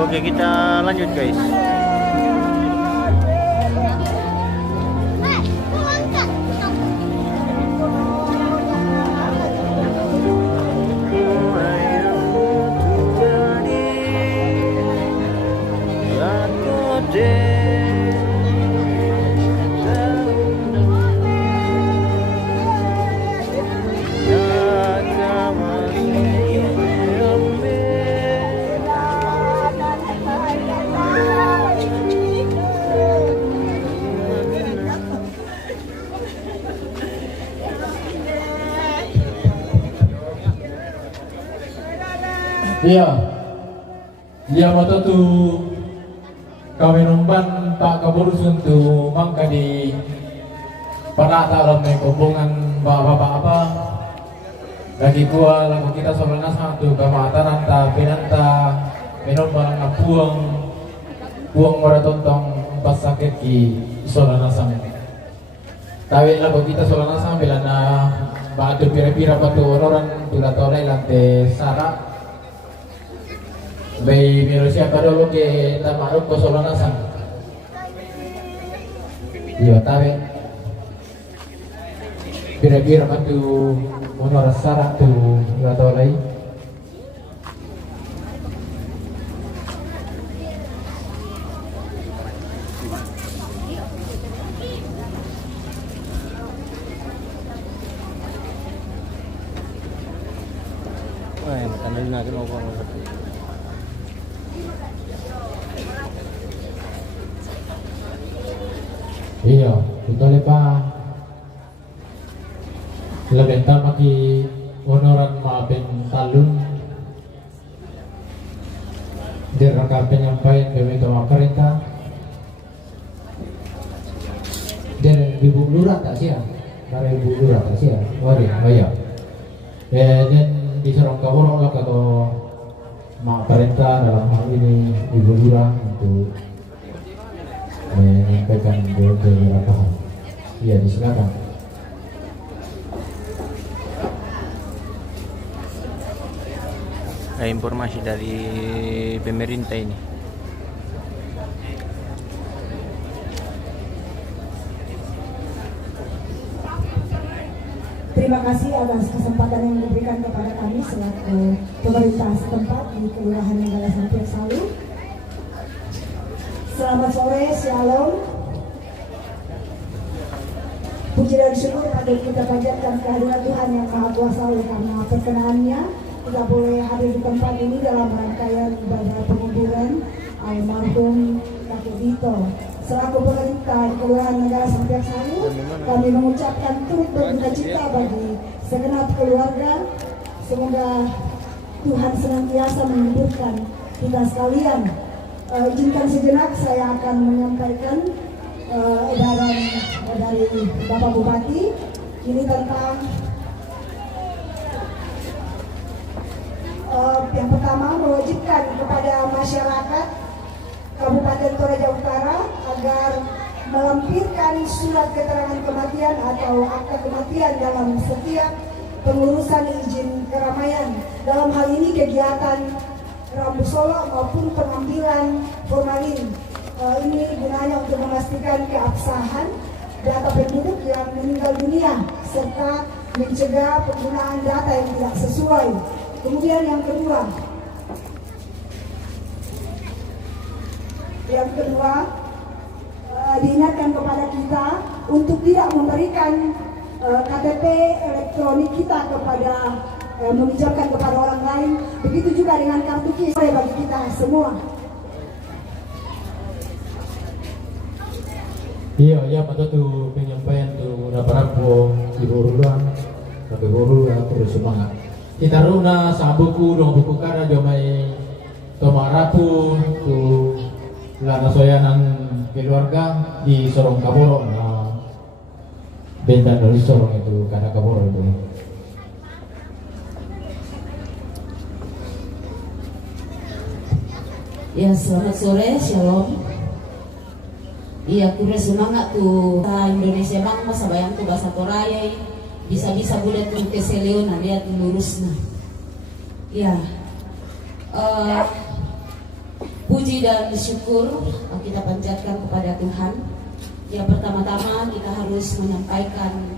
Oke, kita lanjut guys. Iya, dia mau tu kami numpan tak keburus untuk mangka di penata dalam kumpulkan bapak-bapak apa lagi gua lagu kita soalnya satu kematan anta pinanta minum barang puang mora tontong pas sakit ki soalnya sang tapi lagu kita soalnya sang bila na batu pira-pira batu orang tulah tolai lantai sarak Bay miro siapa dulu ke tamaruk ko solana sang. Iya tabe. Kira-kira batu menora sarak tu enggak tahu lagi. Wah, tanda na kin ako. Iya, kita lepas lebenta maki honoran maafin talun dia rangka penyampaian dari ketua pemerintah dari ibu lurah tak sih dari ibu lurah tak sih waduh bayar dan diserang kaburong lah kata mak perintah dalam hal ini ibu lurah untuk menyampaikan beberapa hal. Iya, disilakan. Informasi dari pemerintah ini. Terima kasih atas kesempatan yang diberikan kepada kami selaku pemerintah setempat di Kelurahan Nenggala Sampir Salu. Selamat sore, shalom. Puji dan syukur patut kita panjatkan kehadiran Tuhan yang Maha Kuasa oleh karena perkenanannya kita boleh hadir di tempat ini dalam rangkaian ibadah penguburan almarhum Kakek Dito. Selaku pemerintah Kelurahan Nenggala Sampir Salu, kami mengucapkan turut berduka cita bagi segenap keluarga. Semoga Tuhan senantiasa menghidupkan kita sekalian. Izinkan sejenak saya akan menyampaikan edaran dari Bapak Bupati ini tentang yang pertama mewajibkan kepada masyarakat Kabupaten Toraja Utara agar melampirkan surat keterangan kematian atau akta kematian dalam setiap pengurusan izin keramaian. Dalam hal ini kegiatan rambu solok maupun pengambilan formalin. Ini gunanya untuk memastikan keabsahan data penduduk yang meninggal dunia serta mencegah penggunaan data yang tidak sesuai. Kemudian yang kedua diingatkan kepada kita untuk tidak memberikan KTP elektronik kita kepada meminjamkan kepada orang lain. Begitu juga dengan kartu KIS bagi kita semua. Iya, betul tu penyampaian tu rapat-rapat di Borulang, tapi Borulang terus semangat. Kita runa sabuku dong buku karena jomai tomarapu tu lana soyanan keluarga di Sorong Kaboro na benda dari Sorong itu karena Kaboro itu. Ya, selamat sore, shalom. Iya, kure semangat tuh Indonesia bang masa bayang tuh bahasa Toraya bisa-bisa boleh tuh ke Seleona dia tuh lurus nah. Iya. Puji dan syukur kita panjatkan kepada Tuhan. Yang pertama-tama kita harus menyampaikan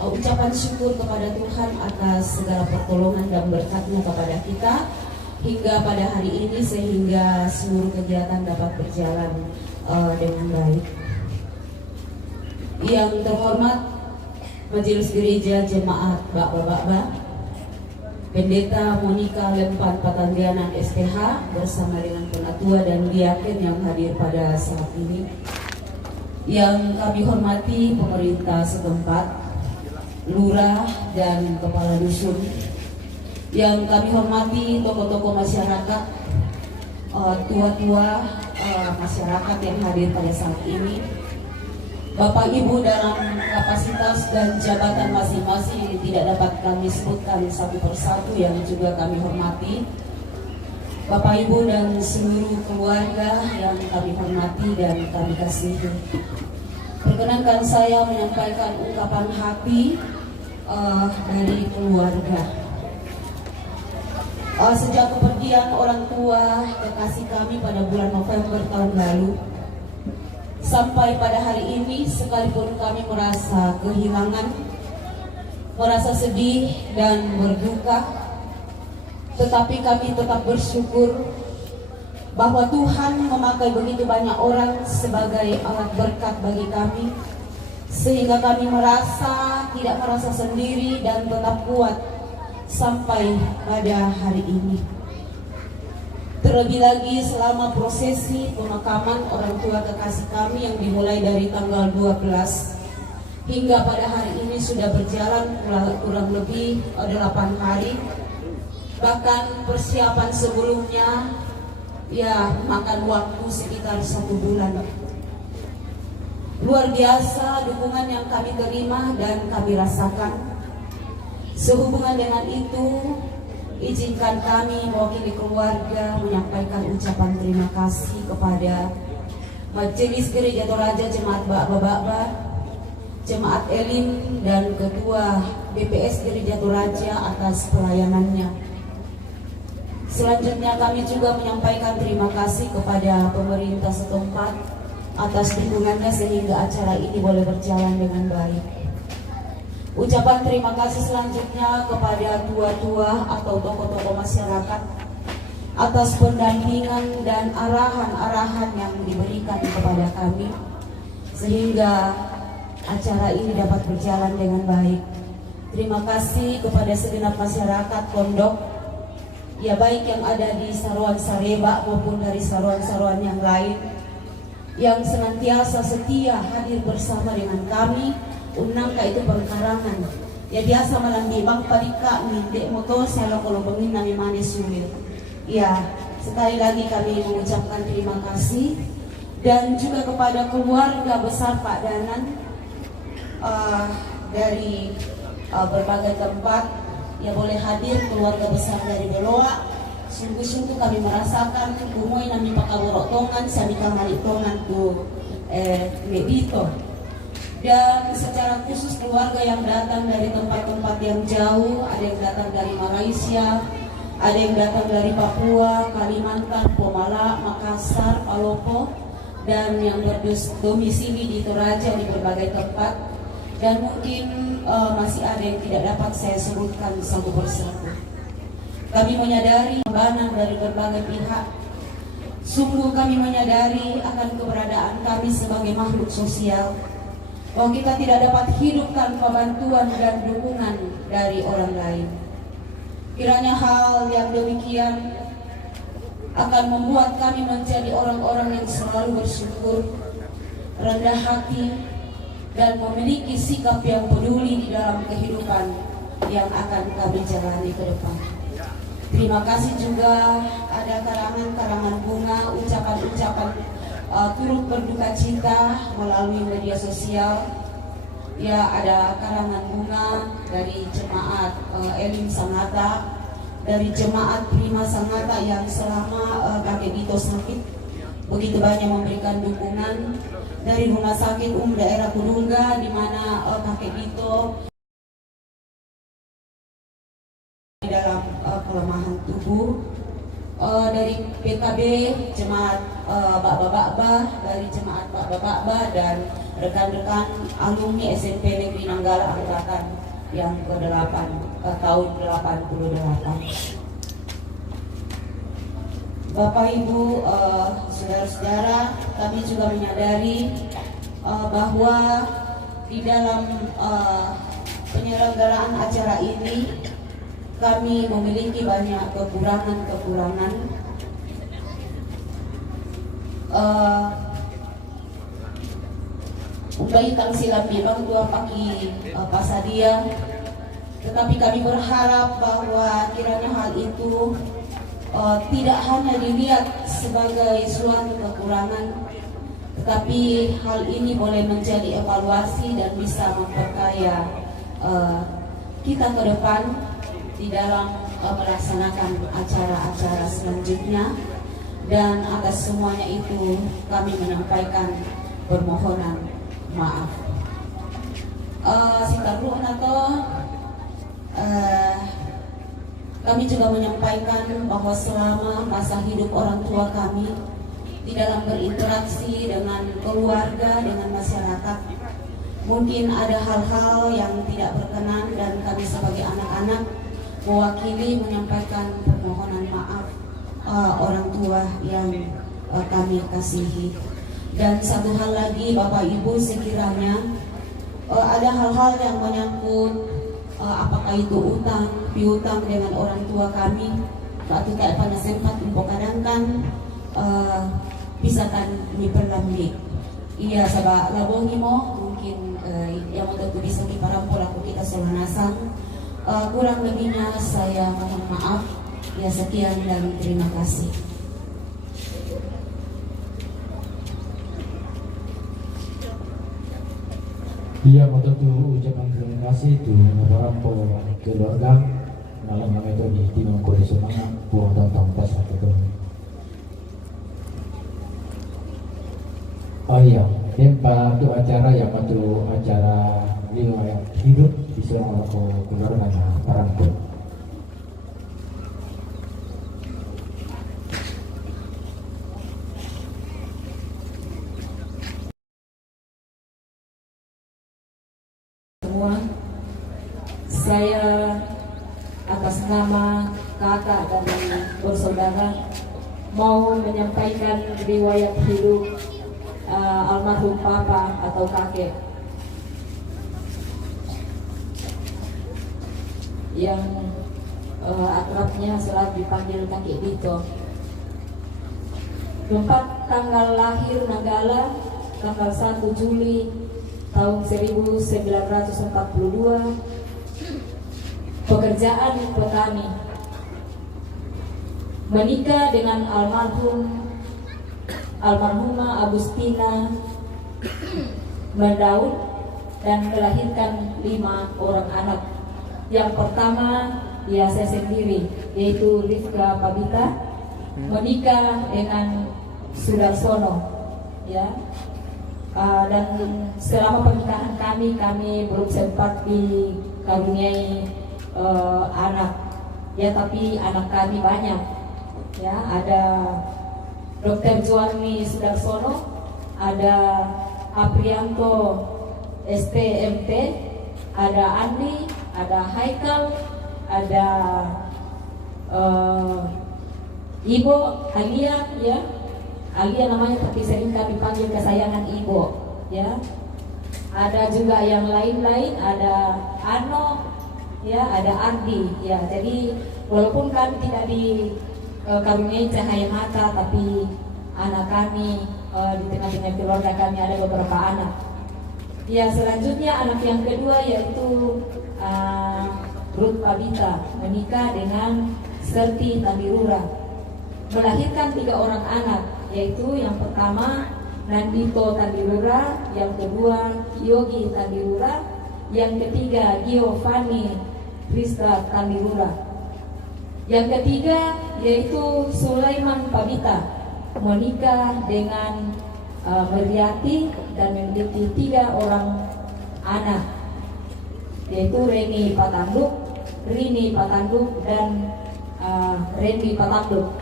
ucapan syukur kepada Tuhan atas segala pertolongan dan berkat-Nya kepada kita hingga pada hari ini, sehingga seluruh kegiatan dapat berjalan dengan baik. Yang terhormat Majelis Gereja Jemaat Bapak-Bapak, Pendeta Monika Lempan Patandianan SPH bersama dengan penatua dan diaken yang hadir pada saat ini. Yang kami hormati pemerintah setempat, lurah dan kepala dusun. Yang kami hormati tokoh-tokoh masyarakat, tua-tua masyarakat yang hadir pada saat ini. Bapak Ibu dalam kapasitas dan jabatan masing-masing yang tidak dapat kami sebutkan satu persatu yang juga kami hormati. Bapak Ibu dan seluruh keluarga yang kami hormati dan kami kasihi. Perkenankan saya menyampaikan ungkapan hati dari keluarga. Sejak kepergian orang tua kekasih kami pada bulan November tahun lalu, sampai pada hari ini, sekalipun kami merasa kehilangan, merasa sedih dan berduka, tetapi kami tetap bersyukur bahwa Tuhan memakai begitu banyak orang sebagai alat berkat bagi kami, sehingga kami tidak merasa sendiri dan tetap kuat sampai pada hari ini. Terlebih lagi selama prosesi pemakaman orang tua kekasih kami yang dimulai dari tanggal 12 hingga pada hari ini sudah berjalan kurang lebih 8 hari. Bahkan persiapan sebelumnya ya makan waktu sekitar 1 bulan. Luar biasa dukungan yang kami terima dan kami rasakan. Sehubungan dengan itu, izinkan kami mewakili keluarga menyampaikan ucapan terima kasih kepada Majelis Gereja Toraja Jemaat Bapak-Bapak, Jemaat Elim dan Ketua BPS Gereja Toraja atas pelayanannya. Selanjutnya kami juga menyampaikan terima kasih kepada pemerintah setempat atas dukungannya sehingga acara ini boleh berjalan dengan baik. Ucapan terima kasih selanjutnya kepada tua-tua atau tokoh-tokoh masyarakat atas pendampingan dan arahan-arahan yang diberikan kepada kami sehingga acara ini dapat berjalan dengan baik. Terima kasih kepada segenap masyarakat Pondok, ya baik yang ada di Saruan Sareba maupun dari saruan-saruan yang lain, yang senantiasa setia hadir bersama dengan kami. Unang ka itu pengkarangan ya biasa malam di bang parika minde motor saya kalau bengin nami manis sumil. Ya sekali lagi kami mengucapkan terima kasih dan juga kepada keluarga besar Pak Danan dari berbagai tempat ya boleh hadir, keluarga besar dari Beloa. Sungguh-sungguh kami merasakan kumoy nami pakaborotongan sami kamalitongan tu medito. Dan secara khusus keluarga yang datang dari tempat-tempat yang jauh, ada yang datang dari Malaysia, ada yang datang dari Papua, Kalimantan, Pomala, Makassar, Palopo, dan yang berdomisili di Toraja di berbagai tempat. Dan mungkin masih ada yang tidak dapat saya sebutkan satu persatu. Kami menyadari bebanan dari berbagai pihak. Sungguh kami menyadari akan keberadaan kami sebagai makhluk sosial, bahwa kita tidak dapat hidup tanpa bantuan dan dukungan dari orang lain. Kiranya hal yang demikian akan membuat kami menjadi orang-orang yang selalu bersyukur, rendah hati, dan memiliki sikap yang peduli di dalam kehidupan yang akan kami jalani ke depan. Terima kasih juga ada karangan-karangan bunga, ucapan-ucapan turut berduka cita melalui media sosial. Ya ada karangan bunga dari jemaat Elim Sangatta, dari jemaat Prima Sangatta yang selama kakek Dito sakit begitu banyak memberikan dukungan, dari rumah sakit daerah Kudungga di mana kakek Dito dalam kelemahan tubuh, dari dari PKB, jemaat Bak-Bak, dari jemaat Bak-Bak dan rekan-rekan alumni SMP Negeri Nanggala angkatan yang ke-8 tahun 88. Bapak Ibu, saudara-saudara, kami juga menyadari bahwa di dalam penyelenggaraan acara ini kami memiliki banyak kekurangan-kekurangan. Ubai kang sila memang dua pagi pasadia, tetapi kami berharap bahwa kiranya hal itu tidak hanya dilihat sebagai suatu kekurangan, tetapi hal ini boleh menjadi evaluasi dan bisa memperkaya kita ke depan di dalam melaksanakan acara-acara selanjutnya. Dan atas semuanya itu kami menyampaikan permohonan maaf. Sikarluan atau kami juga menyampaikan bahwa selama masa hidup orang tua kami di dalam berinteraksi dengan keluarga, dengan masyarakat, mungkin ada hal-hal yang tidak berkenan dan kami sebagai anak-anak mewakili menyampaikan permohonan maaf orang tua yang kami kasihi. Dan satu hal lagi Bapak Ibu, sekiranya ada hal-hal yang menyangkut apakah itu utang, piutang dengan orang tua kami, waktu tak pada sempat kadangkan bisa kan diperlambi. Iya, sabak labongi mo mungkin yang untuk bisa diparampol aku kita selanasang. Kurang lebihnya saya mohon maaf. Ya, sekian dan terima kasih. Iya, mau tentu ucapan terima kasih itu merampok keluarga malam kami itu di Timang Kode Semangat buang tentang tas atau oh iya, tempat itu acara yang itu acara riwayat hidup bisa melakukan keluarga merampok. Saya atas nama kakak dan bersaudara mau menyampaikan riwayat hidup almarhum papa atau kakek yang akrabnya selalu dipanggil kakek Dito. Tempat tanggal lahir Nanggala tanggal 1 Juli tahun 1942. Pekerjaan petani. Menikah dengan almarhumah Agustina Mendaud dan melahirkan 5 orang anak. Yang pertama ya saya sendiri, yaitu Rifka Pabita, menikah dengan Sudarsono, ya. Dan selama pernikahan kami belum sempat dikaruniai anak, ya, tapi anak kami banyak, ya. Ada Dr. Juwani Sudarsono, ada Aprianto STMT, ada Andi, ada Haikal, ada Ibu Alia, ya. Alia namanya tapi sering kami panggil kesayangan Ibu, ya. Ada juga yang lain-lain, ada Ano, ya, ada Ardi, ya. Jadi walaupun kami tidak dikaruniai cahaya mata, tapi anak kami di tengah-tengah keluarga kami ada beberapa anak. Ya, selanjutnya anak yang kedua yaitu Ruth Pabita, menikah dengan Serti Tandirura, melahirkan 3 orang anak, yaitu yang pertama Nandito Tandirura, yang kedua Yogi Tandirura, yang ketiga Giovanni Krista Tandirura. Yang ketiga yaitu Sulaiman Pabita, menikah dengan Meriati dan memiliki 3 orang anak, yaitu Reni Patanduk, Rini Patanduk, dan Randy Patanduk.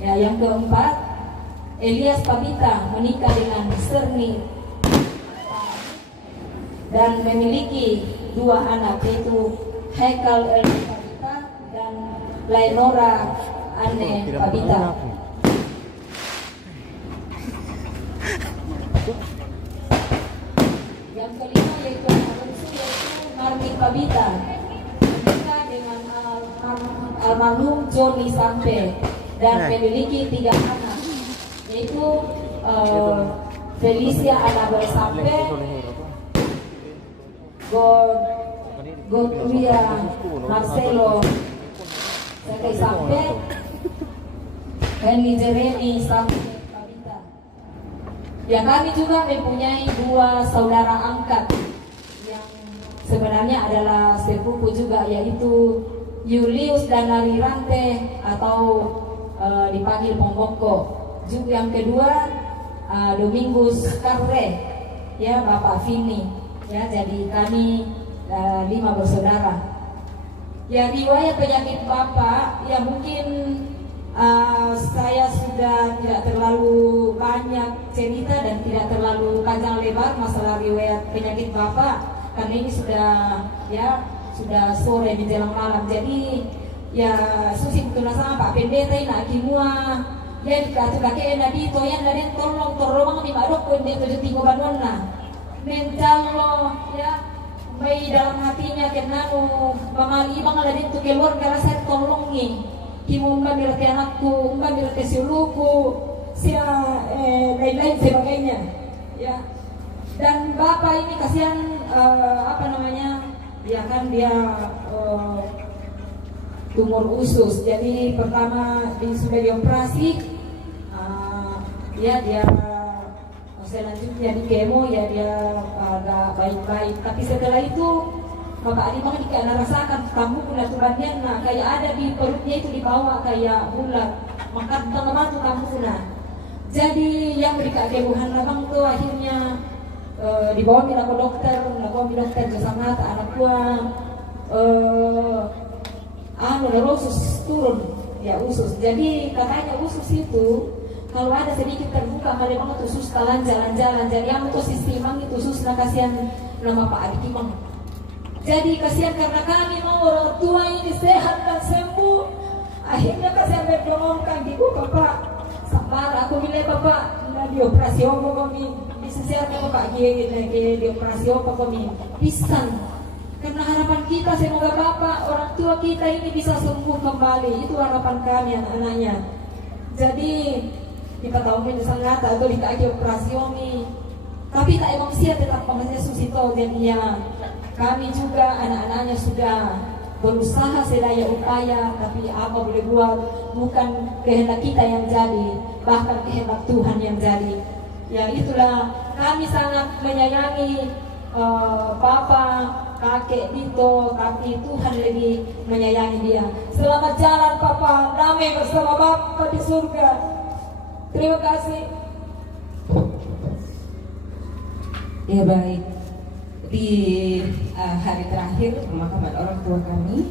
Ya, yang keempat, Elias Pabita menikah dengan Serni dan memiliki 2 anak, yaitu Haikal Elias Pabita dan Lainora Anne Pabita. Yang kelima yaitu Martin Pabita menikah dengan almarhum Joni Sampe dan memiliki 3 anak, yaitu Felicia Anabel Sampe, Godria Marcelo Sampe Sampe, Henry Jeremy Sampe Pabita. Ya, kami juga mempunyai 2 saudara angkat yang sebenarnya adalah sepupu juga, yaitu Julius dan Narirante atau dipanggil Pomboko. Juga yang kedua Domingus Carre, ya, Bapak Vini. Ya, jadi kami 5 bersaudara. Ya, riwayat penyakit Bapak, ya mungkin saya sudah tidak terlalu banyak cerita dan tidak terlalu panjang lebar masalah riwayat penyakit Bapak, karena ini sudah sore menjelang malam. Jadi ya susi betul sama Pak Pendeta nak kimua ya dikatu kakek nadi toyan dan tolong di madok pendeta jadi tigo banona mencalo ya mai dalam hatinya kenanu mamali bang ada itu keluarga saya tolongi kimumba mirati anakku umba mirati siuluku sia lain-lain sebagainya ya. Dan Bapak ini kasihan ya kan dia tumor usus. Jadi pertama sudah dioperasi, ya dia selanjutnya di kemo, ya dia agak baik-baik. Tapi setelah itu Bapak Adi Bang dikana rasakan kamu pula turannya, nah kayak ada di perutnya itu dibawa kayak bulat, maka teman-teman tuh kamu pula. Jadi yang berikan kebuhan labang tuh akhirnya dibawa ke dokter bersama anak gua usus turun ya usus. Jadi katanya usus itu kalau ada sedikit terbuka kali banget usus kalian jalan-jalan. Jadi yang itu sistemang itu usus nah kasihan nama Pak Adi Kimang. Jadi kasihan karena kami mau orang tua ini sehat dan sembuh. Akhirnya kasihan berdongongkan gitu Bapak. Sabar aku bilang Bapak dioperasi apa kami sesiatnya Bapak dioperasi apa kami pisan. Karena harapan kita semoga Bapak orang tua kita ini bisa sembuh kembali. Itu harapan kami anak-anaknya. Jadi kita tahu ini sangat atau dikaki operasi ini. Tapi tak emang siap tetap pengasih susito. Jadi ya kami juga anak-anaknya sudah berusaha sedaya upaya. Tapi apa boleh buat, bukan kehendak kita yang jadi, bahkan kehendak Tuhan yang jadi. Ya itulah kami sangat menyayangi Papa, kakek Dito, tapi Tuhan lebih menyayangi dia. Selamat jalan Papa, damai bersama Bapa di surga. Terima kasih. Ya baik, di hari terakhir pemakaman orang tua kami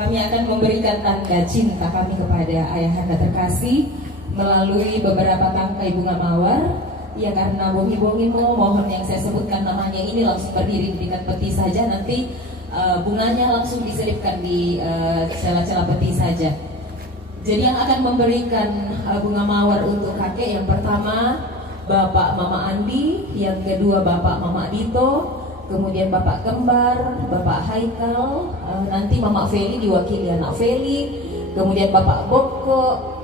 akan memberikan tanda cinta kami kepada ayahanda terkasih melalui beberapa tangkai bunga mawar. Ya karena bongi-bongi mohon yang saya sebutkan namanya ini langsung berdiri di dekat peti saja, nanti bunganya langsung diselipkan di celah-celah peti saja. Jadi yang akan memberikan bunga mawar untuk kakek yang pertama Bapak Mama Andi, yang kedua Bapak Mama Dito, kemudian Bapak Kembar, Bapak Haikal, nanti Mama Feli diwakili anak Feli, kemudian Bapak Boko,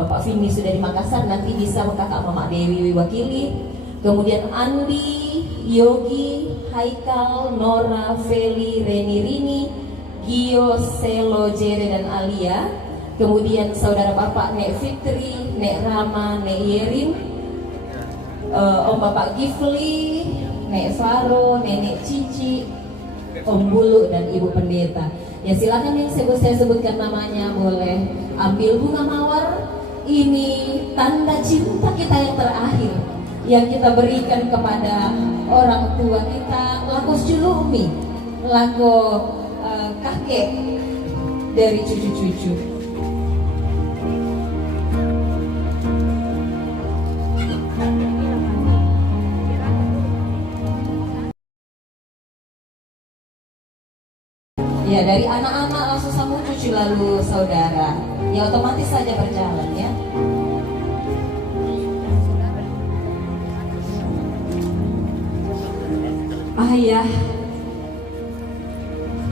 Bapak Vini sudah di Makassar, nanti bisa kakak Mama Dewi wakili, kemudian Andi, Yogi, Haikal, Nora, Feli, Reni, Rini, Gio, Selo, Jere dan Alia, kemudian saudara Bapak Nek Fitri, Nek Rama, Nek Yerin, Om Bapak Gifli, Nek Faro, Nenek Cici, Om Bulu dan Ibu Pendeta. Ya silakan yang saya sebutkan namanya boleh ambil bunga mawar. Ini tanda cinta kita yang terakhir yang kita berikan kepada orang tua kita, lakos julumi, lako kakek dari cucu-cucu. Ya, dari anak-anak langsung sambung cucu lalu saudara. Ya, otomatis saja berjalan ya. Ayah,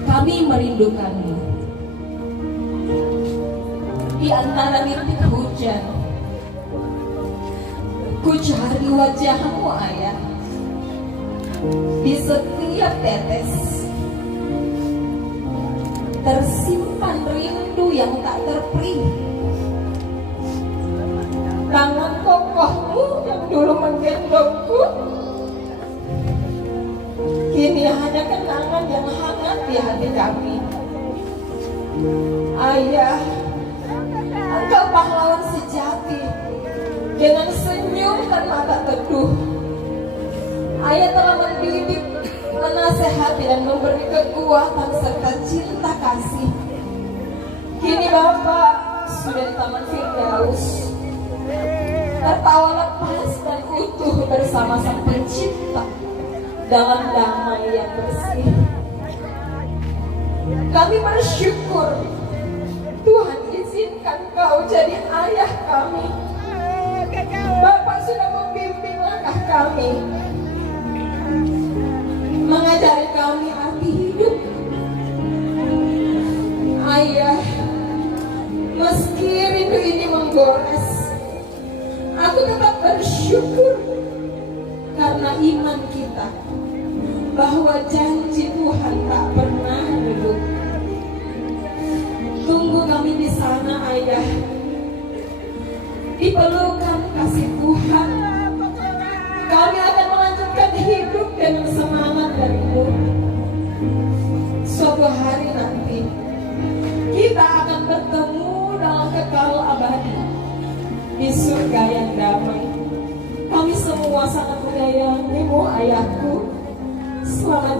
kami merindukanmu. Di antara rintik hujan, ku cari wajahmu ayah. Di setiap tetes tersimpan rindu yang tak terperi. Tangan kokohmu yang dulu menggendongku kini hanya kenangan yang hangat di hati kami. Ayah, engkau pahlawan sejati dengan senyum dan mata teduh. Ayah telah mendidik, menasehati dan memberi kekuatan serta cinta kasih. Kini Bapak sudah di Taman Firdaus, tertawa lepas dan utuh bersama Sang Pencipta dalam damai yang bersih. Kami bersyukur Tuhan izinkan kau jadi ayah kami. Bapak sudah membimbing langkah kami, mengajari kami arti hidup. Ayah, meski rindu ini menggores, aku tetap bersyukur karena iman kita bahwa janji Tuhan tak pernah redup. Tunggu kami di sana ayah, diperlukan kasih Tuhan. Kami akan melanjutkan hidup dengan semangat darimu. Suatu hari nanti kita akan bertemu dalam kekal abadi di surga yang damai. Kami semua sangat menyayangimu ayahku. Selamat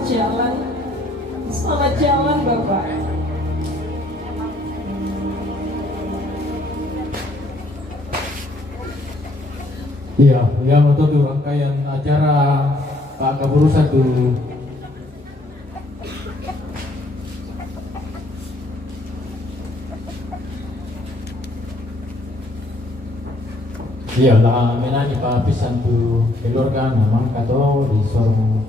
jalan Bapak. Iya, yang untuk rangkaian acara Pak Kaburu 1. Iya, lah menani Pak pisan tu keluarga namang kato di sorong.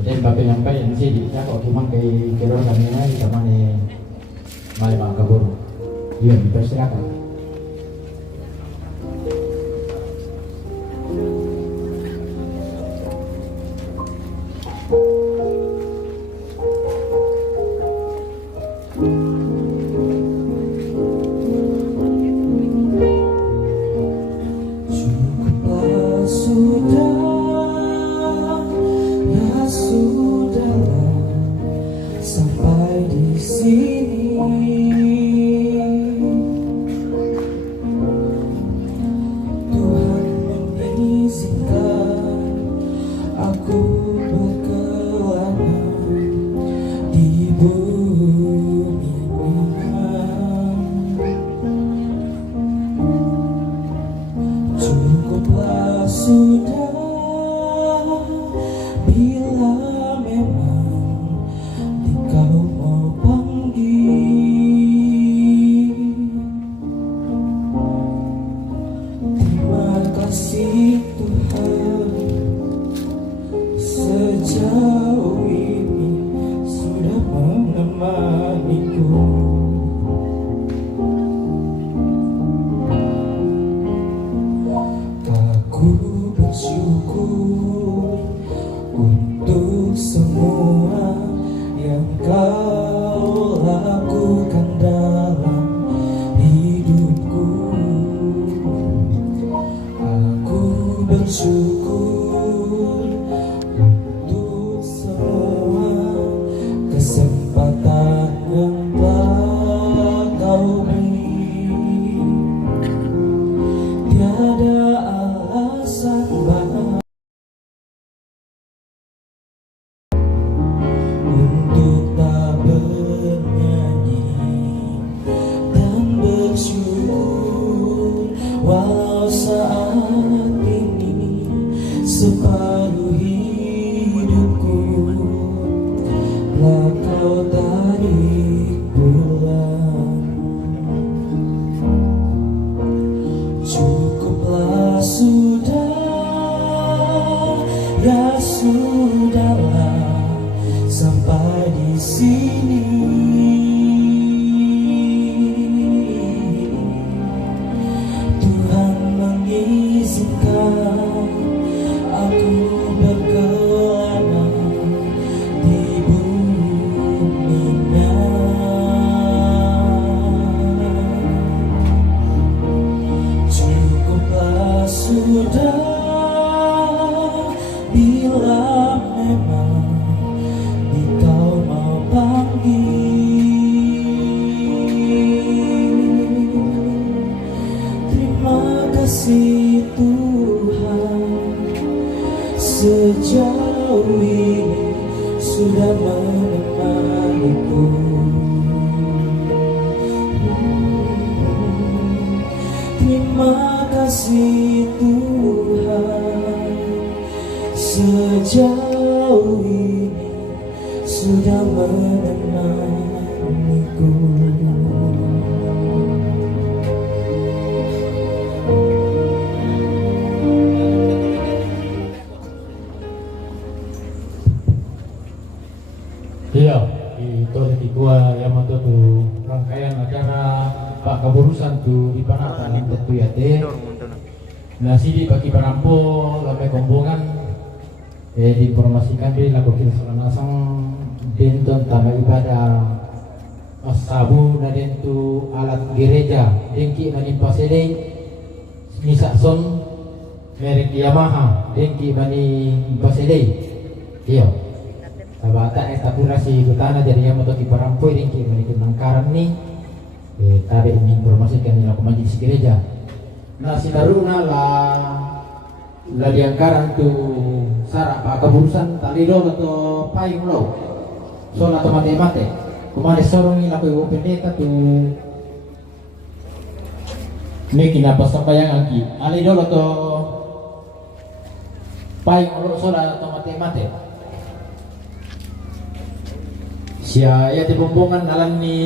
Dan Bapak nyampaikan sih di kok kimang ke keluarga menani sama ne mari Pak Kaburu. Iya, dipersilakan. Separuh hidupku telah kau tadi Cukuplah ya sudahlah sampai di sini. Tuhan mengizinkan aku berkelana di bumi-Nya. Cukuplah sudah bila memang Engkau mau panggil. Terima kasih Tuhan, sejauh ini sudah menemaniku. Terima kasih Tuhan, sejauh ini sudah menemaniku. Iya, itu kedua yang untuk rangkaian acara Pak Kaburusan tu di Panata tentu ya teh. Nah sini bagi perampok sampai kombongan diinformasikan di lagu kita nasang denton tambah ibadah sabu na dentu alat gereja dengki menimpa sedeng nisakson merek Yamaha dengki menimpa sedeng. Iya. Sabata estakurasi kutana jadi yang untuk perampok dengki menikah nangkaran nih. Tadi informasikan di lagu majlis gereja. Nah sinaruna la diangkaran tu sarap Pak Kaburusan talido atau payung lo soal atau mate kemarin sorong ini laku ibu pendeta tu ini kenapa sampai angki alido atau payung lo soal atau mate siaya di bumbungan alam ni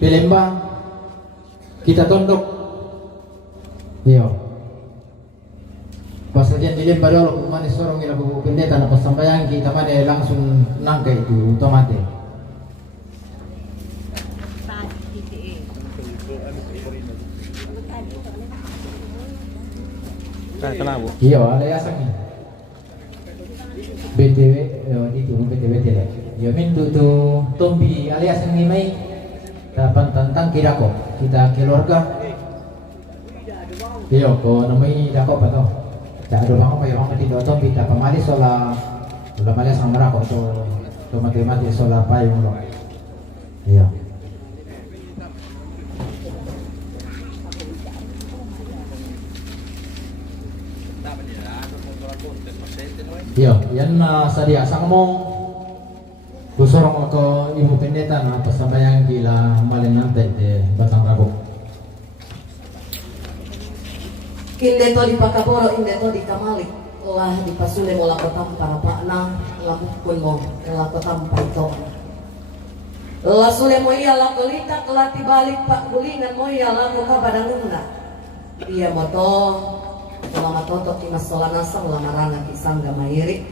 Pelembang kita tondok iya pas saja dilempar dulu kemana sorong ila buku pendeta pas sampai kita mana langsung nangka itu otomatis. Kenapa? Iya ada yasak nih. BTW itu BTW tidak. Ya mintu tu tombi alias yang ini dapat tentang kidako kita keluarga. Iya ko namai dako pa to. Tak ada orang yang orang tidak tahu kita pemali sola sudah malas sama rako to mati sola payung lo. Iya. Iya, yan sadia sang mo busorong ko ibu pendeta na pasabayang gila malin nanti de Batang Rabu. Inde to di Pakaboro, inde to di Kamalik. Lah di pasule mo lakotam para pakna, lakukun mo lakotam pa ito. Lah sule mo iya lakolita kelati balik pak gulingan mo iya lako kabadanguna. Iya mo to lama totok kimas solanasang lamarana kisang gamairi.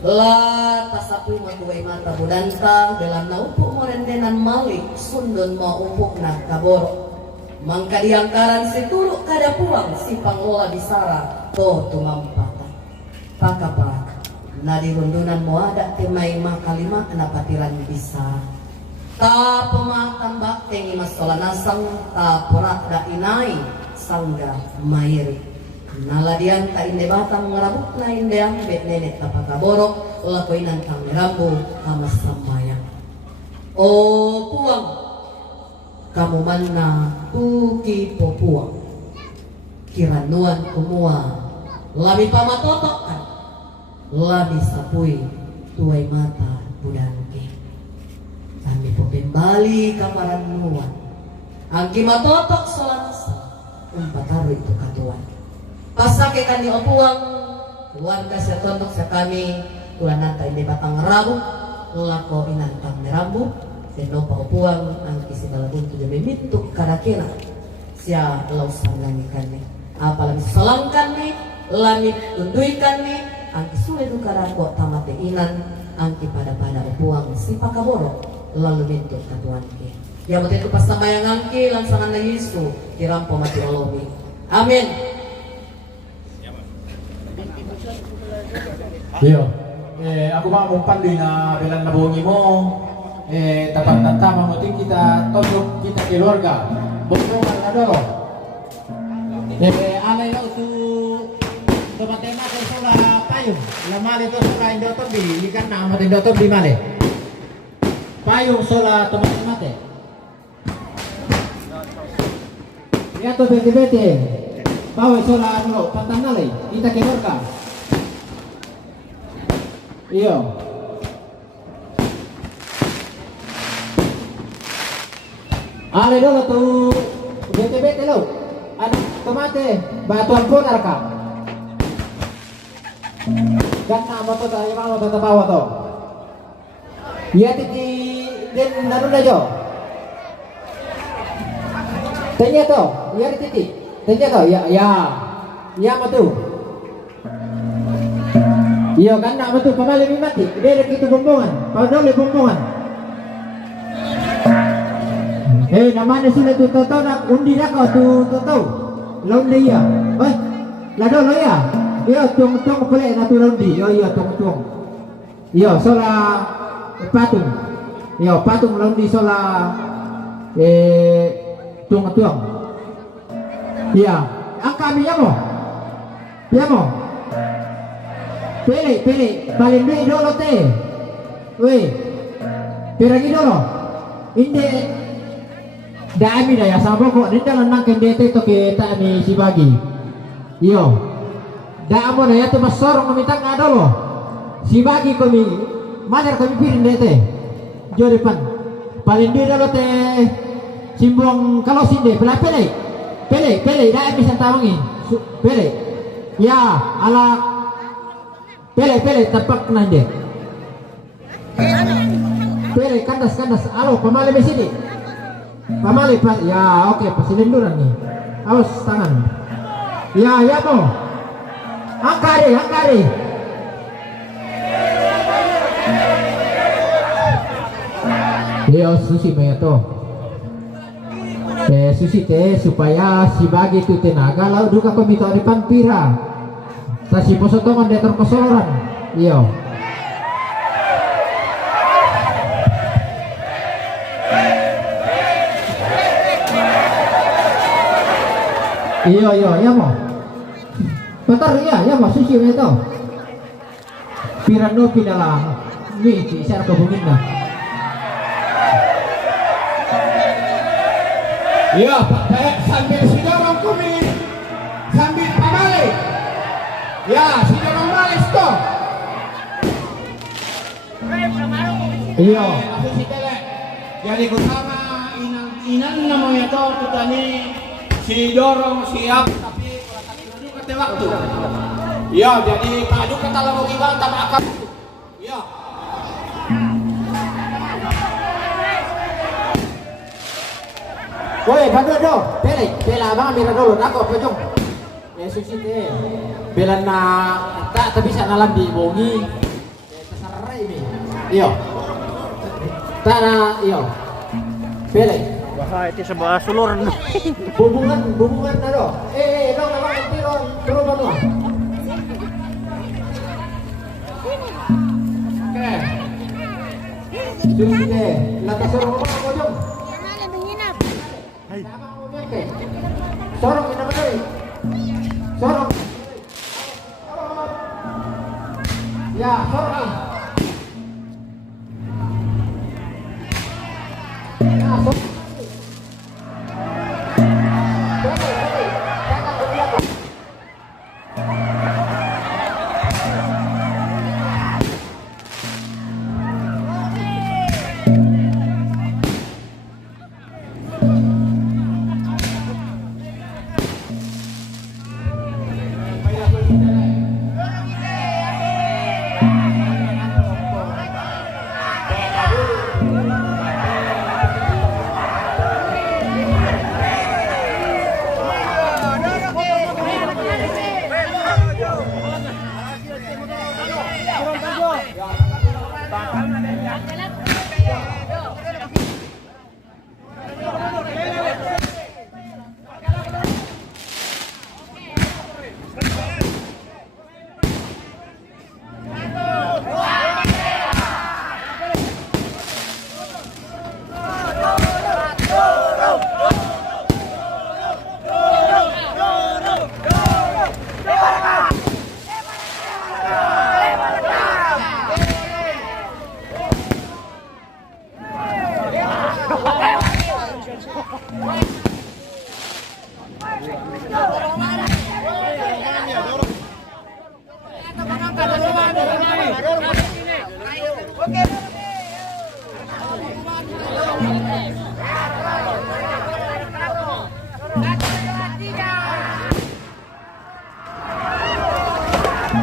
Lah tasapu mo tuway mata budanta dalam naupo mo rendenan malik sundon mo upok na kaboro. Mangka diangkaran situluk kada puang si pangola bisara to tumampata pakapa na dirundunan mo ada temai makalima na patiran bisa ta pematan bakte ngimas solanasang ta porak da inai sangga mairi naladian ta inde batang ngarabuk na inde ambe nenek ta pakaborok lakoinan tang rambu kamas samaya o puang kamu mana puki popuang kiranuan kumua labi pamatotokan labi sapui tuai mata budangke kami pembali kamaran nuan angki matotok solanasa umpataru itu katuan pasake kani opuang keluarga setondok sekami tulanata ini batang rabu lako inantang rambu Senopa opuang ang isi balabuntu jame mintuk karakena sia lausan langikan nih apalagi selangkan nih langit tunduikan nih angki sulit dukaran kok tamat inan angki pada upuang si pakaboro lalu bentuk katuan ki ya betul itu pas sambayang angki langsangan na Yesu kirampo mati olomi amin. Iya. Aku mau umpan na bilang nabungi mo tapat tama mo kita tontok kita keluarga buktungan na dolo alay na tu tumatema ko sula payung lamali to sula indotobi ikan na amat indotobi mali payung sula tumatema ya to bete bawa sula ano pantang nalay kita keluarga iya. Ale dulu tuh bete lo, ada tomate, batuan pun arka. Gana apa tuh tadi mau tetap bawa tuh. Iya titi den naru aja. Tanya tuh, iya titi, tanya tuh, ya apa tuh? Iya kan nama tuh pemali mati, dia itu bombongan, padahal bombongan. Namanya sila tu tahu nak undi nak kau tu tahu, laundi ya, lado lo ya, iya tung pelek nak tu laundi, iya tung, iya sola patung, iya patung laundi sola tung, iya angka ya mo, pele, paling dulu dolo teh, weh, pergi dolo, inde. Dami dah ya sama kok ni dalam nangkem DT to kita ni si bagi. Iyo. Dah amo dah ya tu masorong kami tak ada loh. Si bagi kami madar kami piring DT. Jo depan. Paling dia dah teh simbong kalau sinde pele dah bisa tawangi. Pele. Ya ala pele tapak nande. Pele kandas alo pemale sini. Pamali pak, ya oke pasilinduran nih. Awas tangan. Ya mo. Angkari. Dia susi maya to. Susi teh supaya si bagi tu tenaga lalu duka komito di pampira. Tasi posotongan dia terkosoloran. Iya. Iya mo. Betul ya mo susi itu. Pirano pinala. Ni si share kebungin na. Iya, sambil si dorong kumi. Sambil pamali. Ya, si dorong malis to. Iya, aku si tele. Jadi kusama inan namanya to kita ni si dorong siap tapi perasaan itu kata waktu. Iya, jadi padu kata lagu gibal tak akal. Iya. Woi, padu do, bela abang ambil dulu, aku pejong. Yesus itu, bela na tak bisa nalam di bongi. Terserah ini. Iya. Tanah, iya. Bela. Wah, itu sebuah sulur. Hubungan nado. Dong abang nanti turun dulu. Oke. Suruh kita, lata suruh abang pojong. Sorong kita berdiri. Sorong. Ya, sorong. Ya, sorong.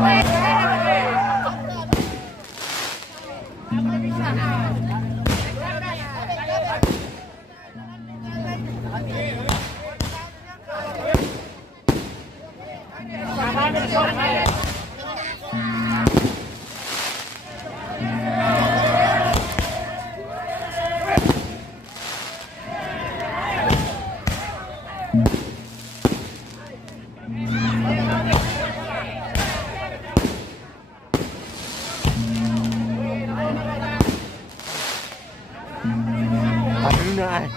Aduh nah.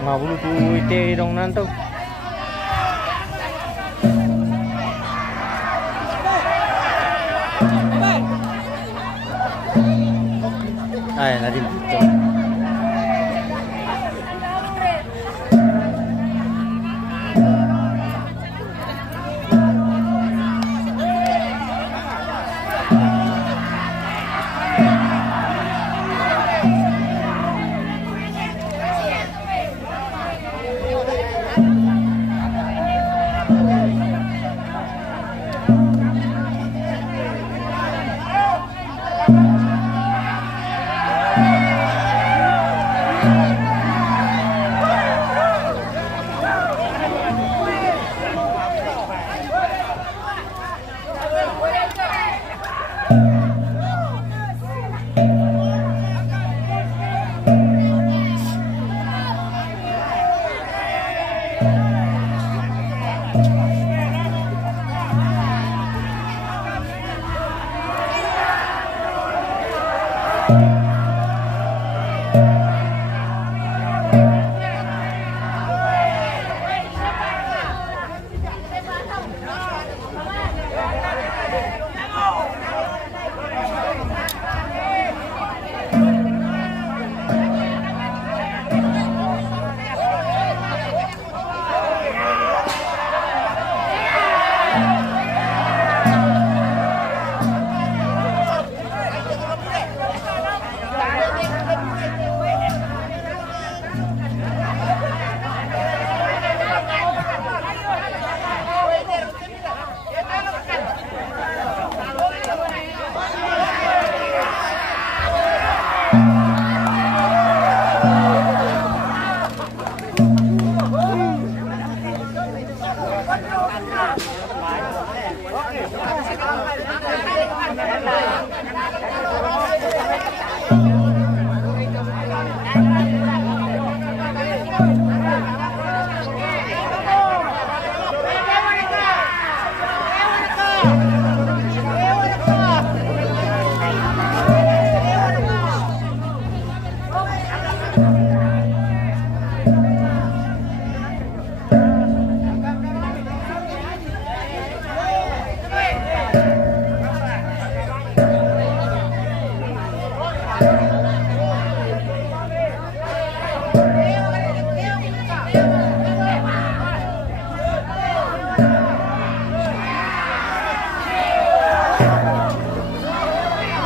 Ngabulu tu ite dong nanto. Ay, natin dito.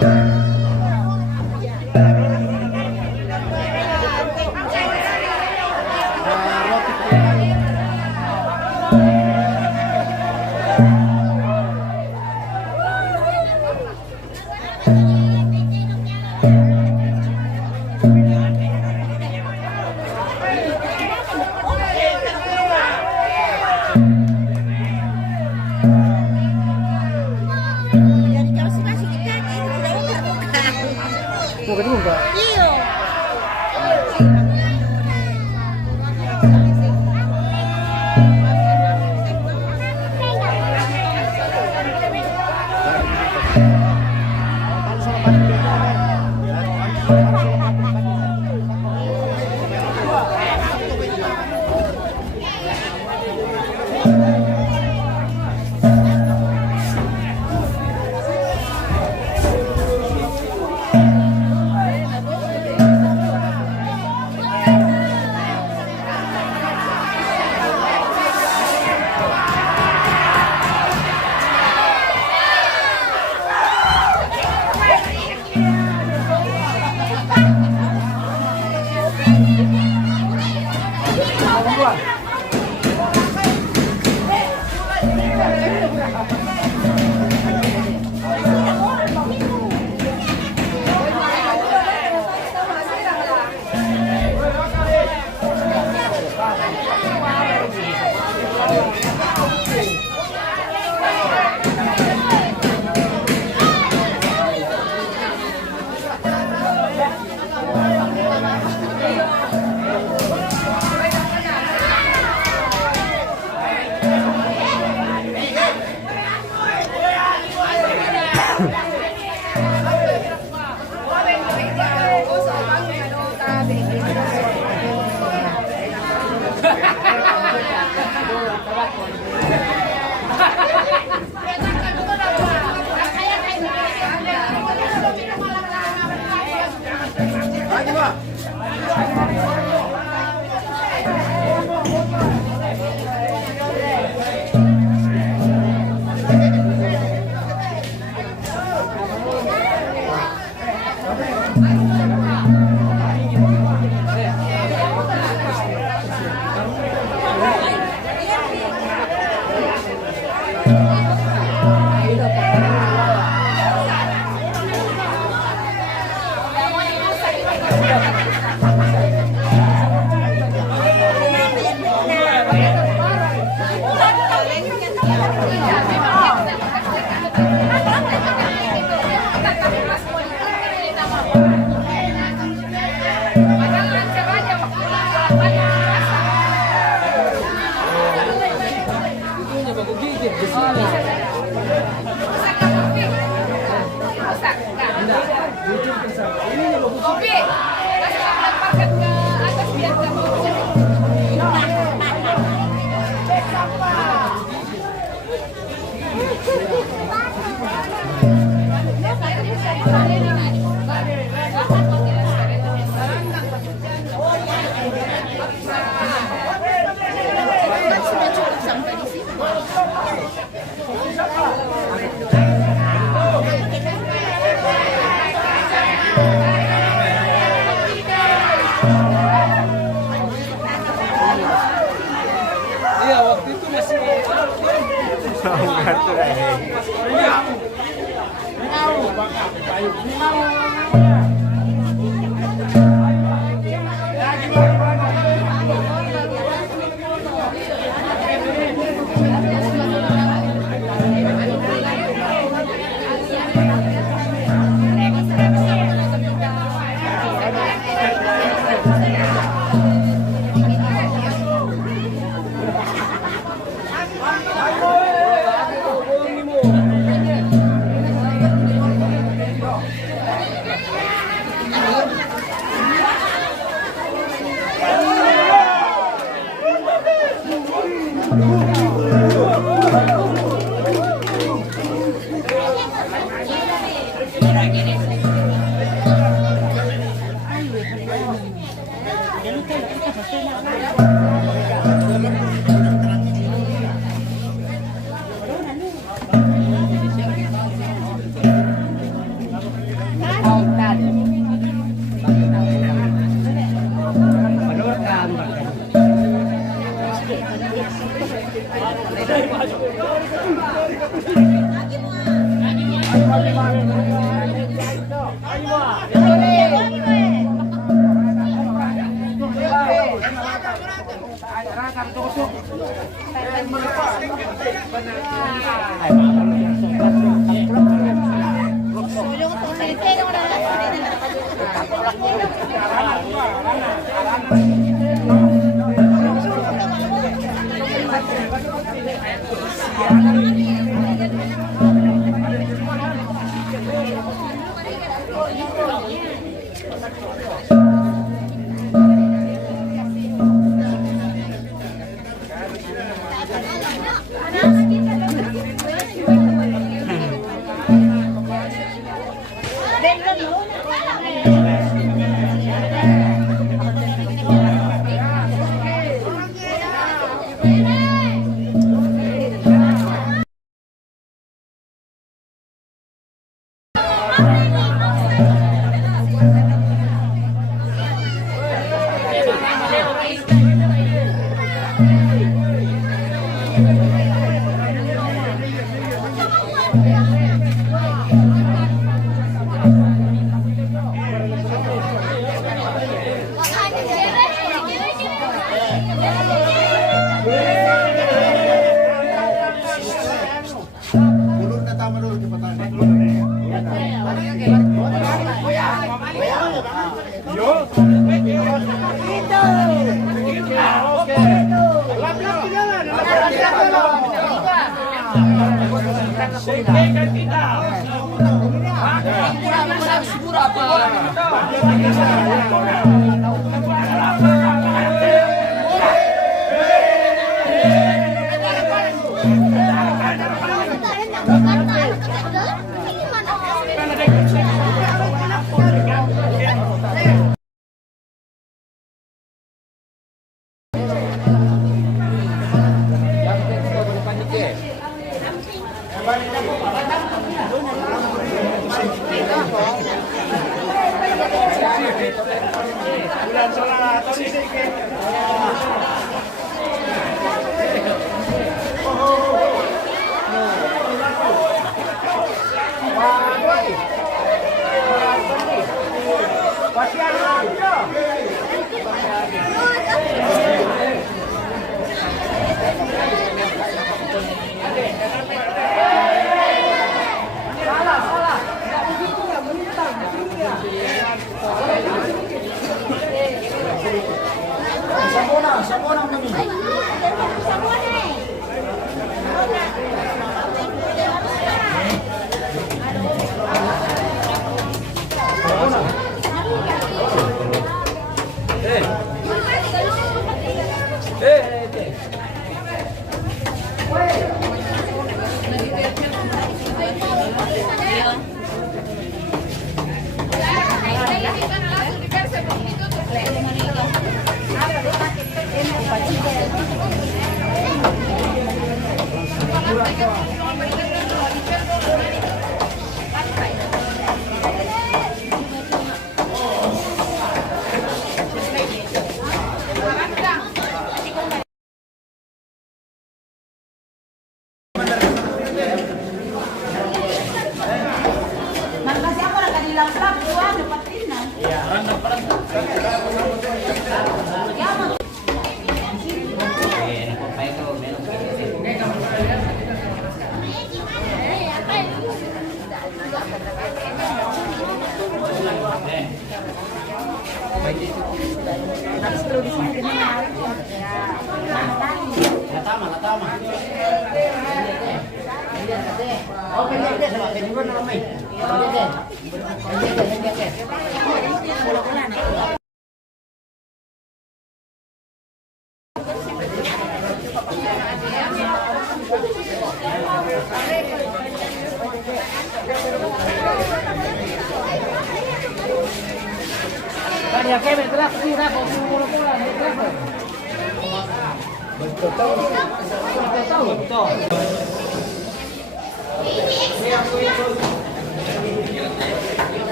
Mau ketemu Pak?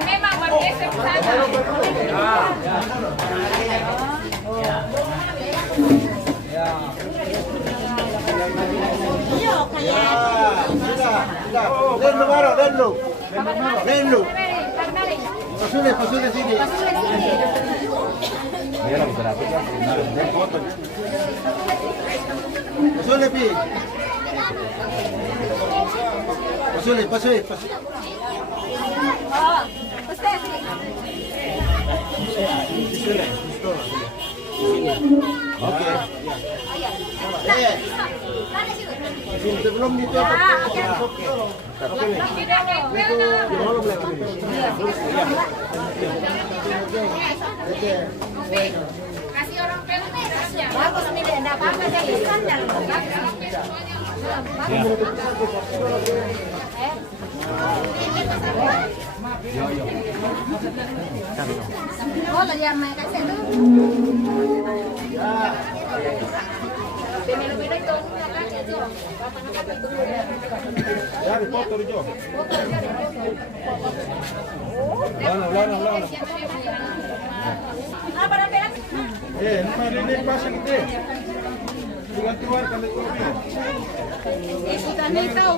Memang bergeser ke sana. Lenlo. Pasule sini. Pasule pi. Pasule. Oke. Sebelum itu apa? Kasih orang peluang. Bagus nih, enggak apa-apa jadi sandal. Oh, tadi yang main kasih itu. Ya, dipoto di jo. Lana. Apa namanya? Ini pasang itu. Dengan keluar kami keluar. Ikutan itu.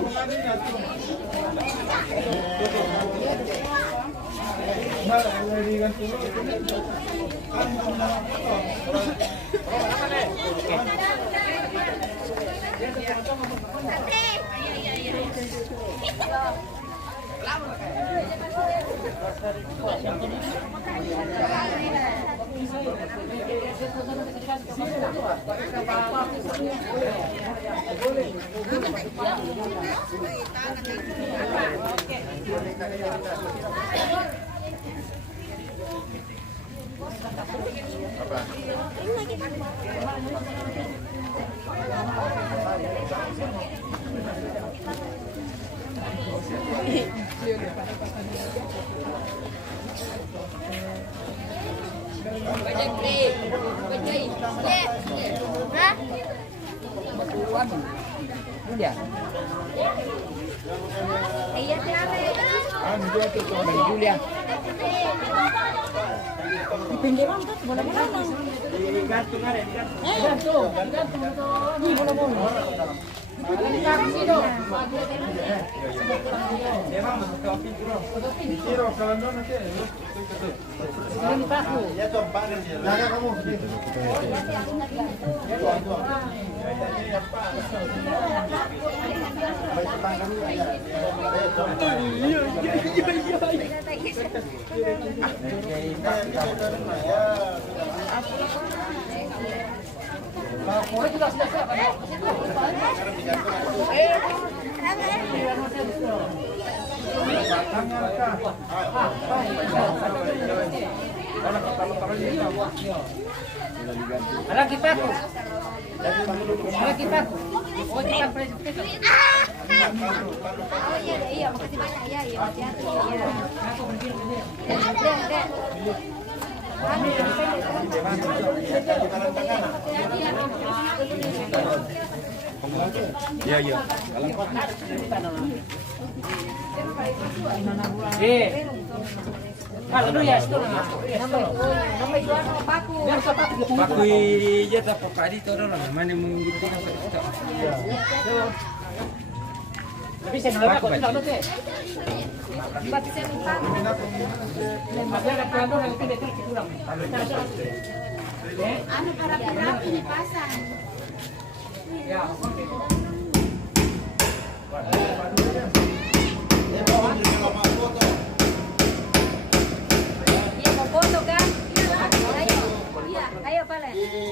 Julia. Pinjaman kan boleh-boleh. Gantung ada, gantung. Ini boleh-boleh. Tiro kalau nanti. Ya tuh panen dia. Jaga kamu. Alah kita aku. Alah kita aku. Oh kita presiden. Oh iya, makasih banyak ya, hati-hati ya. Iya. Kalau dulu ya itu nama Nama jual paku. Paku iya tak pakai di todo lah. Mana mengikuti kan kita. Tapi saya nolak kok tidak nolak. Buat saya lupa. Ada kalau yang itu betul kurang. Anu rapi-rapi dipasang. Ya. Iya, mau foto kan? Ayo. Iya, ayo Pale. Kunci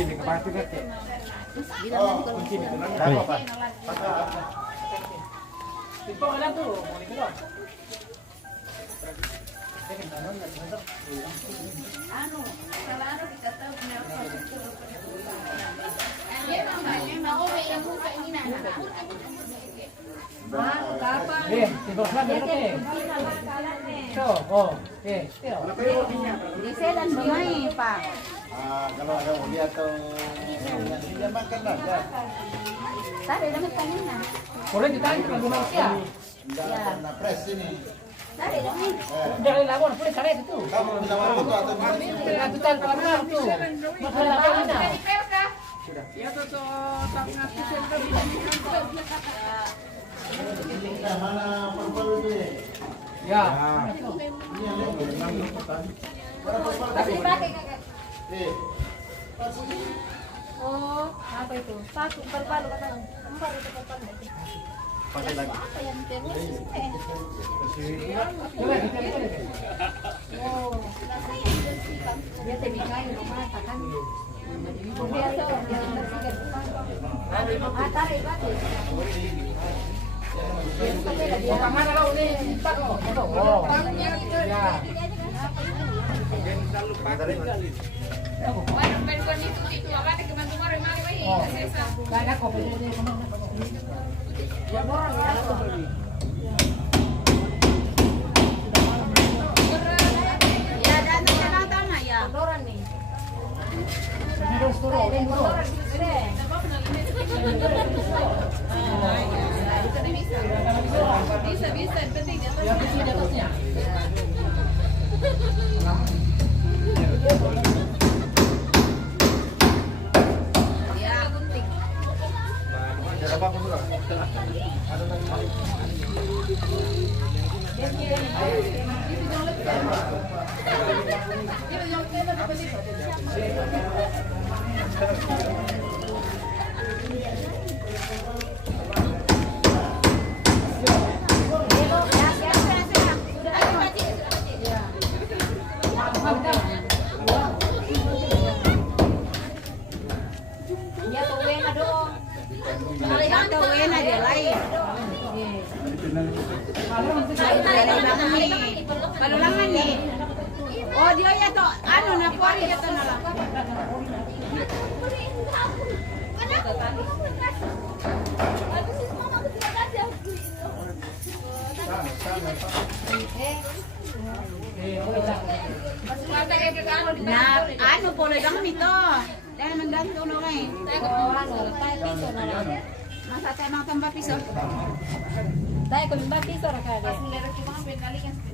di kepala kita. Kunci di kepala. Apa, Pak? Itu ada tuh, mau dikira. Tidur sana deh. Tuh, oh, oke. Bisa dan bermain, Pak. Kalau ada uli atau dia makan aja. Tadi dapat kanina. Boleh ditanya ke manusia. Enggak pernah press ini. Tadi dapat. Jangan lawan, boleh tarik itu. Kamu bilang apa tuh atau Ratusan keluar tuh. Masalah mana? mana perempuan itu ya? Ya. Ini yang lain. Tapi dipakai kakak. Oh, apa itu? Satu perpalu kata. Empat itu perpalu. Pakai lagi. Apa yang terus? Oh, dia tebikai rumah kan. Biasa dia bersihkan. Tarik batu. Mana kau ni? Tak kau. Oh. Ya. Banyak kau beli. Ya orang ya kau beli. Ya, dan tama ya. Kotoran nih. Terus turun. Kotoran gede. Bisa, penting dia Yang kecil di atasnya. ya gunting. Ada apa pun enggak? Ya tuh wena dong. Atau wena dia lain. Padulangan nih. Oh dia ya to, anu na pori ya to nala. Nah, anu polo dang ito. Dahil mengganto no kay. Masa tayo mga tambah piso. Tayo kung bakit sa rakade.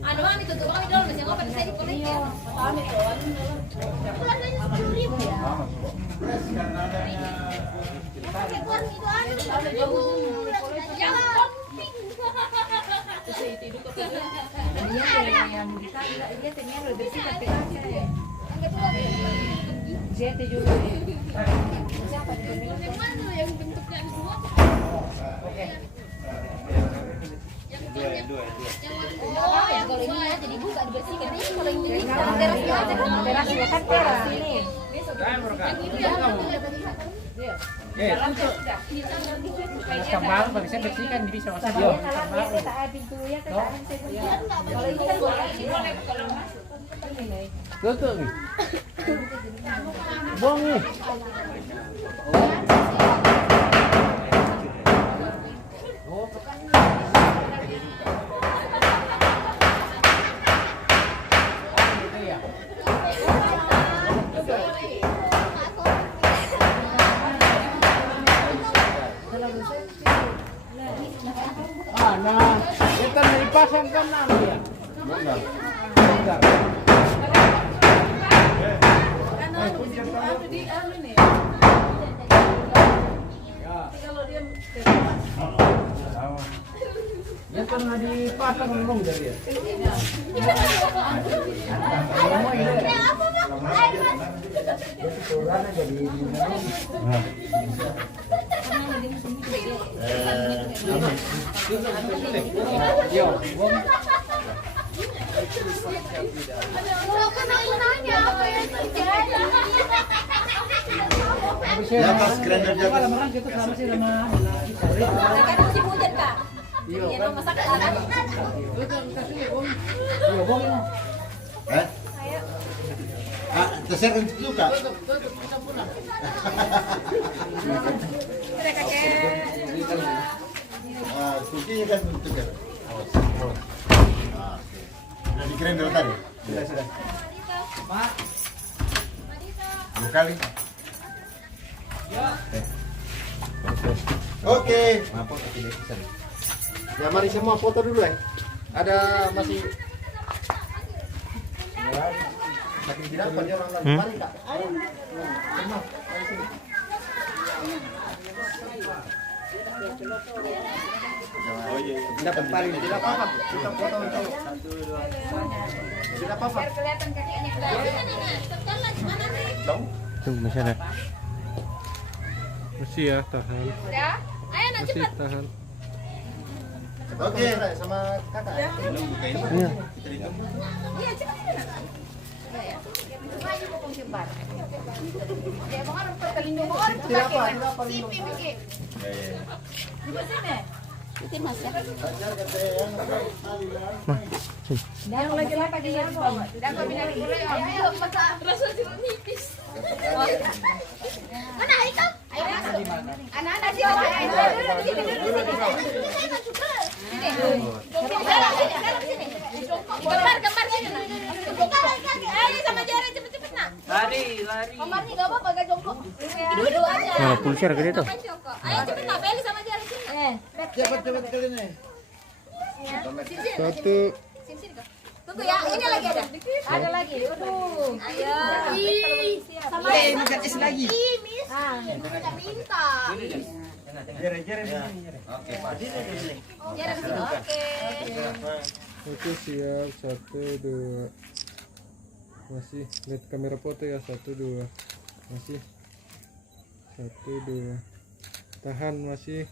Ano ang ito? Kami doon, masih ako pati sa ito. Kami to, dia tenía lo de cita Jete juga. Siapa itu? Mana yang bentuknya semua? Dua. Oh, yang kalau ini ya jadi buka dibersihkan. Ini kalau yang ini Terasnya aja kan, terasnya kan teras ini. yang ini ya kamu. Kambal bagi saya bersihkan bisa masa dia. Kalau dia tak ada pintu ya kan ada saya. Kalau ini kan boleh masuk. Tutup ni. Buang ni. Nah, kita dipasang kan dia. Benar. Ya pernah dipasang ngomong dari ya. Ya, pas grinder dia. Lamaran kita sama sih sama. Kan musim hujan, Kak. Iya, dong masak kan. Iya, boleh. Eh? Ah, terserah juga. Ah, kukinya kan untuk ya. Sudah di grinder tadi? Sudah. Pak. 2 kali. Oke. Ya mari semua foto dulu ya. Ada masih makin tidak apa dia orang lain. Mari Kak. Ayo. Semua, mari sini. Oh iya. Dapat paling tidak apa-apa. Kita foto untuk 1 2. Tidak apa-apa. Biar kelihatan kakinya. tuh masih ada. Masih ya, tahan. Udah. Ayo nak cepat. Tahan. Oke, sama kakak. Iya. Iya, cepat. Ya, ya. Maju pokok cepat. Ya, mau orang terlindung orang tuh kaki. Sipi Miki. Duduk sini. Itu Mas ya. Yang laki-laki dia bawa. Dan kami dari mulai ayo masak rasa jeruk nipis. Mana Aika? Ayo masuk. Anak-anak sih orang Gambar sini. Ayo sama Jare cepet-cepet nak. Lari. Kamarnya enggak apa-apa gak jongkok. Duduk aja. Nah, pulsa gede tuh. Ayo cepet nak Feli sama Jare sini. Cepat kali ini. Satu. Sini kok. Tunggu ya, ini lagi ada. Ada lagi. Aduh. Ayo. Sama Minta es lagi. Miss. Minta. Jere. Oke, Pak. Jare sini. Oke. Oke siap. 1 2. Masih lihat kamera foto ya. 1 2. Masih 1 2. Tahan masih.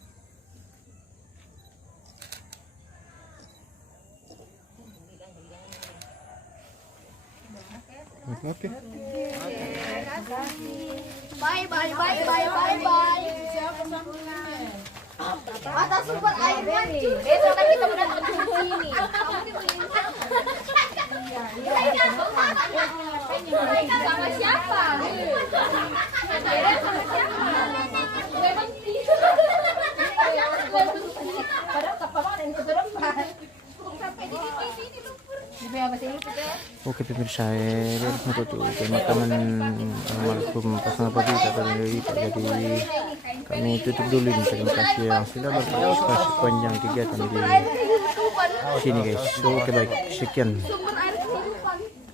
Oke. Bye. Atas sumber air mancur. Besok kan kita udah datang ke sini. Mereka sama siapa? Padahal kapal ada yang keberempat. Sampai di sini lumpur. Oke pemirsa, untuk pemakaman almarhum pasangan Padita tadi. Jadi kami tutup dulu ini. Terima kasih yang sudah berpartisipasi sepanjang kegiatan di sini guys. Oke baik, sekian.